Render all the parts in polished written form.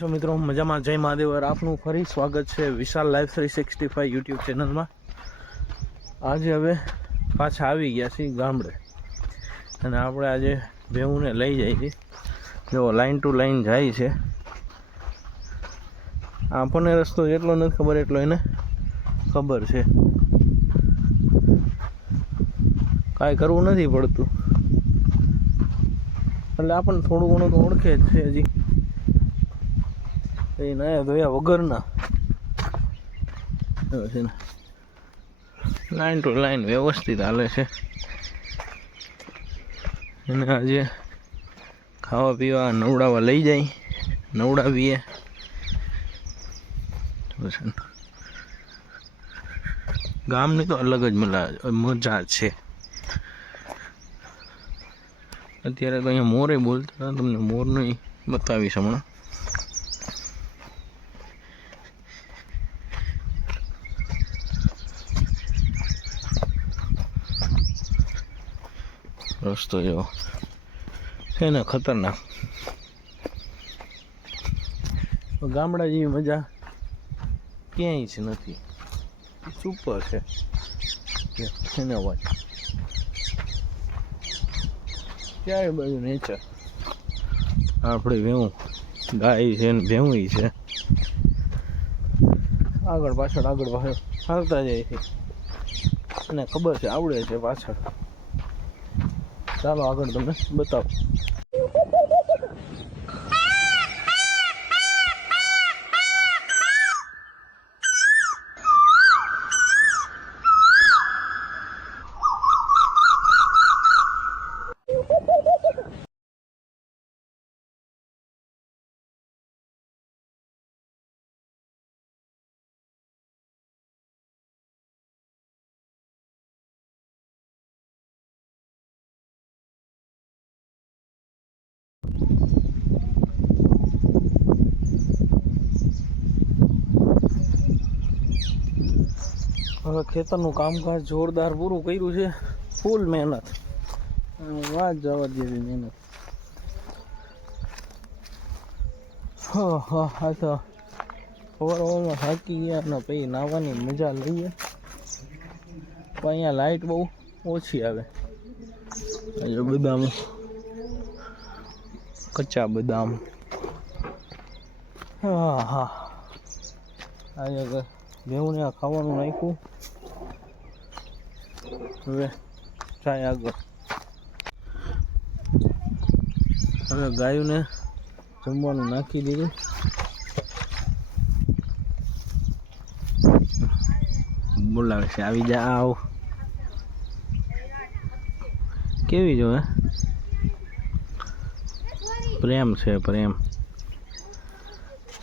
છો મિત્રો? મજામાં? જય મહાદેવ. આપનું ફરી સ્વાગત છે વિશાલ લાઈફ 365 યુટ્યુબ ચેનલમાં. આજે હવે પાછા આવી ગયા છીએ ગામડે અને આપણે આજે ભેહુંને લઈ જાય છીએ. જો લાઈન ટુ લાઈન જાય છે. આપણને રસ્તો જેટલો નથી ખબર એટલો એને ખબર છે. કાંઈ કરવું નથી પડતું એટલે આપણને થોડું ઘણું તો ઓળખે જ છે હજી. એ નયા ધોયા વગરના છે ને લાઈન ટુ લાઈન વ્યવસ્થિત હાલે છે. એને આજે ખાવા પીવા નવડાવવા લઈ જાય, નવડાવીએ. ગામની તો અલગ જ મજા છે. અત્યારે તો અહીંયા મોરે બોલતા હતા, તમને મોરનું બતાવીશ હમણાં. રસ્તો જેવો છે ને ખતરનાક. ગામડા જેવી મજા ક્યાંય જ નથી. સુપર છે એને વાત. ક્યારે બાજુ નેચર. આપણે ભેહું ગાય છે ને ભેહું છે. આગળ પાછળ હાલતા જાય છે અને ખબર છે આવડે છે પાછળ. ચાલો આગળ તમને બતાવો. હવે ખેતરનું કામકાજ જોરદાર પૂરું કર્યું છે. ફૂલ મહેનત, વાત જવા જેવી મહેનત. હા તો સવારમાં થાકી ગયા ને પછી નાહવાની મજા લઈએ. પણ અહીંયા લાઇટ બહુ ઓછી આવે. બદામ, કચ્ચા બદામ. હા આજે ભેહુંને ખાવાનું નાખ્યું. હવે જાય આગળ. હવે ગાયોને જમવાનું નાખી દીધું. બોલાવે છે આવી જા આવ. કેવી જો હે પ્રેમ છે પ્રેમ.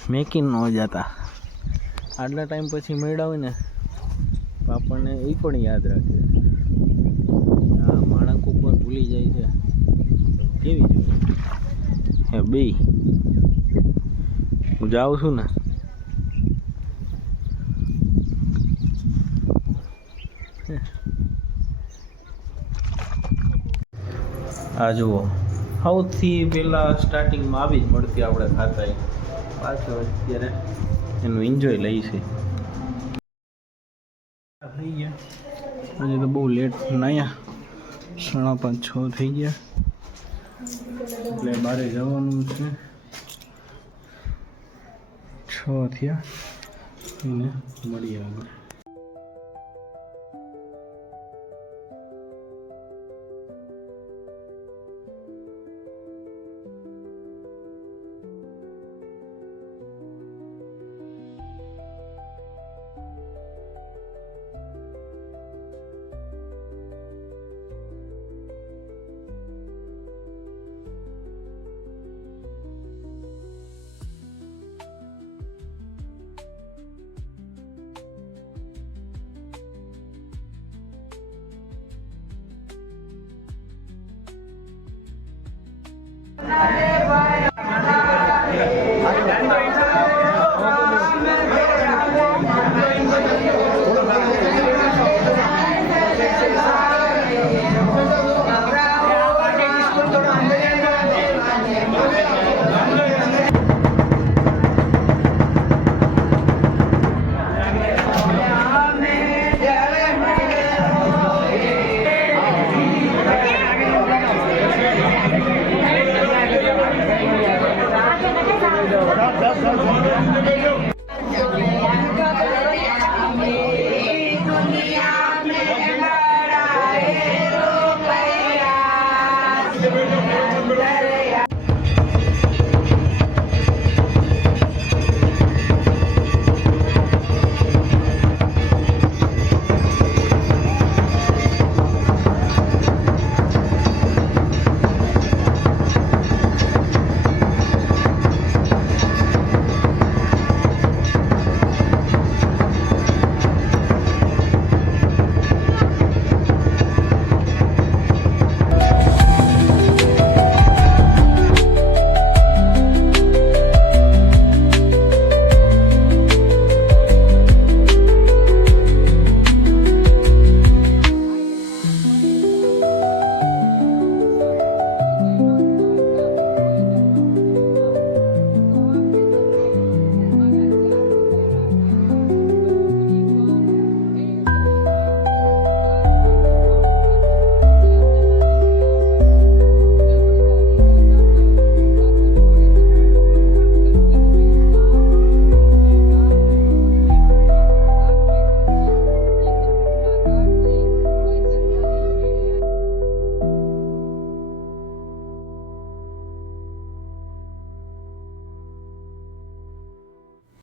મેકિન ન જતા આટલા ટાઈમ પછી મળ્યા હોય ને આપણને એ પણ યાદ રાખે. આ માણસ ઉપર ભૂલી જાય છે. કેવી જોઈએ હે બે. હું જાઉં છું ને આ જુઓ. સૌથી પહેલાં સ્ટાર્ટિંગમાં આવી જ મળતી આપણે ખાતા. પાછો અત્યારે એનું એન્જોય લઈ છે. થઈ ગયા આજે તો બહુ લેટ નાયા. 5:30 થઈ ગયા એટલે બહાર જવાનું છે. 6 થયા એને મળીએ આગળ.